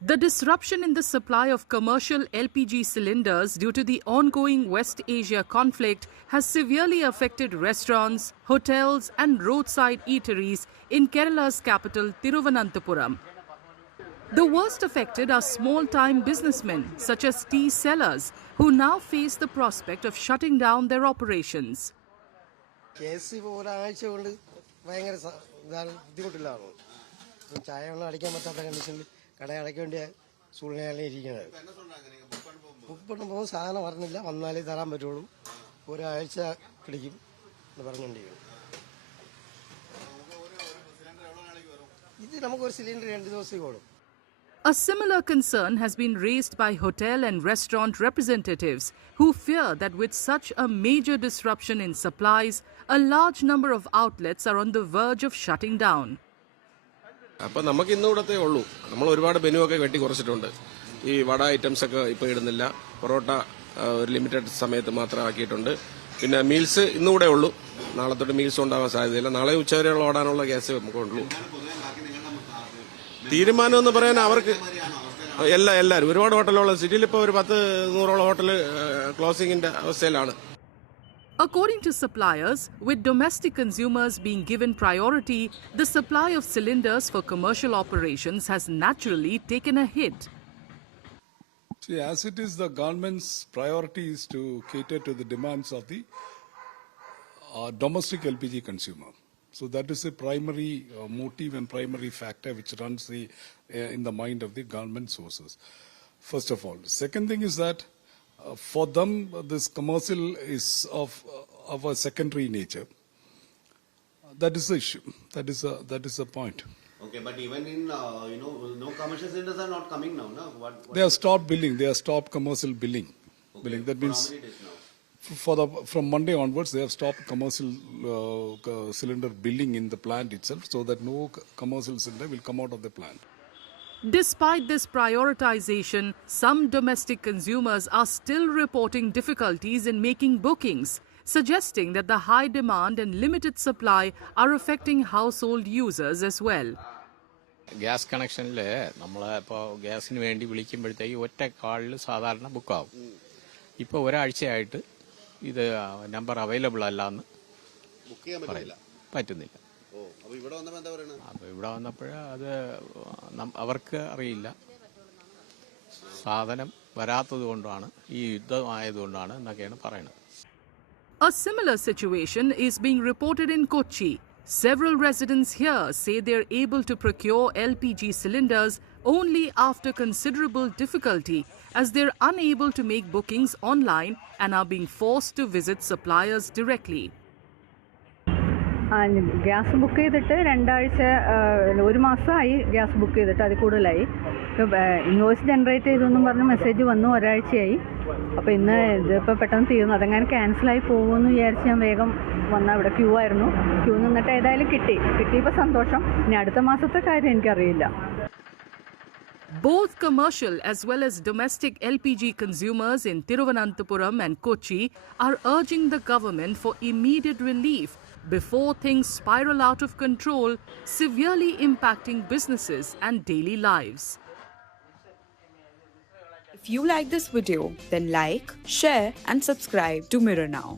The disruption in the supply of commercial LPG cylinders due to the ongoing West Asia conflict has severely affected restaurants, hotels and roadside eateries in Kerala's capital Thiruvananthapuram. The worst affected are small-time businessmen such as tea sellers who now face the prospect of shutting down their operations. A similar concern has been raised by hotel and restaurant representatives who fear that with such a major disruption in supplies, a large number of outlets are on the verge of shutting down. അപ്പോൾ നമുക്ക് ഇന്നുകൂടത്തേ ഉള്ളൂ. നമ്മൾ ഒരുപാട് മെനുവൊക്കെ വെട്ടി കുറച്ചിട്ടുണ്ട്. ഈ വട ഐറ്റംസ് ഒക്കെ ഇപ്പോൾ ഇടുന്നില്ല. പൊറോട്ട ഒരു ലിമിറ്റഡ് സമയത്ത് മാത്രം ആക്കിയിട്ടുണ്ട്. പിന്നെ മീൽസ് ഇന്നുകൂടെ ഉള്ളൂ. നാളെ തൊട്ട് മീൽസ് ഉണ്ടാവാൻ സാധ്യതയില്ല. നാളെ ഉച്ചവരെയുള്ള ഓടാനുള്ള ഗ്യാസ് നമുക്കുള്ളൂ. തീരുമാനം എന്ന് പറയാൻ അവർക്ക് എല്ലാവരും ഒരുപാട് ഹോട്ടലുകൾ സിറ്റിയിൽ ഇപ്പോൾ ഒരു 10-100 ഹോട്ടൽ ക്ലോസിംഗിന്റെ അവസ്ഥയിലാണ്. According to suppliers, with domestic consumers being given priority, the supply of cylinders for commercial operations has naturally taken a hit. See, as it is, the government's priority is to cater to the demands of the domestic LPG consumer. So that is a primary motive and primary factor which runs in the mind of the government sources, first of all. Second thing is that for them, this commercial is of a secondary nature. That is the issue. That is the point. Okay, but even in no commercial cylinders are not coming now, no? They have stopped billing. They have stopped commercial billing. Okay. Billing. That means how many days now? from Monday onwards, they have stopped commercial cylinder billing in the plant itself, so that no commercial cylinder will come out of the plant. Despite this prioritization, some domestic consumers are still reporting difficulties in making bookings, suggesting that the high demand and limited supply are affecting household users as well. Gas കണക്ഷനിൽ നമ്മൾ ഇപ്പോൾ ഗ്യാസിന് വേണ്ടി വിളിക്കുമ്പോഴത്തേക്ക് ഒറ്റ കാളിൽ സാധാരണ ബുക്കാവും. ഇപ്പോൾ ഒരാഴ്ചയായിട്ട് ഇത് നമ്പർ അവൈലബിൾ അല്ലാന്ന് പറയില്ല, പറ്റുന്നില്ല. അപ്പോൾ ഇവിടെ വന്നപ്പോൾ അത് അവർക്ക് അറിയില്ല, സാധനം വരാത്തത് കൊണ്ടാണ്, ഈ യുദ്ധം ആയതുകൊണ്ടാണ് എന്നൊക്കെയാണ് പറയുന്നത്. A similar situation is being reported in Kochi. Several residents here say they're able to procure LPG cylinders only after considerable difficulty, as they're unable to make bookings online and are being forced to visit suppliers directly. Gas book ചെയ്തിട്ട് 2 ആഴ്ച 1 മാസമായി gas book ചെയ്തിട്ട്, അതിൽ കൂടുതലായി. Invoice generate ചെയ്തെന്നും പറഞ്ഞ് മെസ്സേജ് വന്നു, ഒരാഴ്ചയായി. അപ്പോൾ ഇന്ന് ഇതിപ്പോൾ പെട്ടെന്ന് തീർന്നു. അതങ്ങനെ ക്യാൻസലായി പോകുമെന്ന് വിചാരിച്ച് ഞാൻ വേഗം വന്നാൽ ഇവിടെ ക്യൂ ആയിരുന്നു. ക്യൂ നിന്നിട്ട് ഏതായാലും കിട്ടിയപ്പോൾ സന്തോഷം. ഇനി അടുത്ത മാസത്തെ കാര്യം എനിക്കറിയില്ല. Both commercial as well as domestic LPG consumers in Thiruvananthapuram and Kochi are urging the government for immediate relief before things spiral out of control, severely impacting businesses and daily lives. If you like this video, then like, share and subscribe to Mirror Now.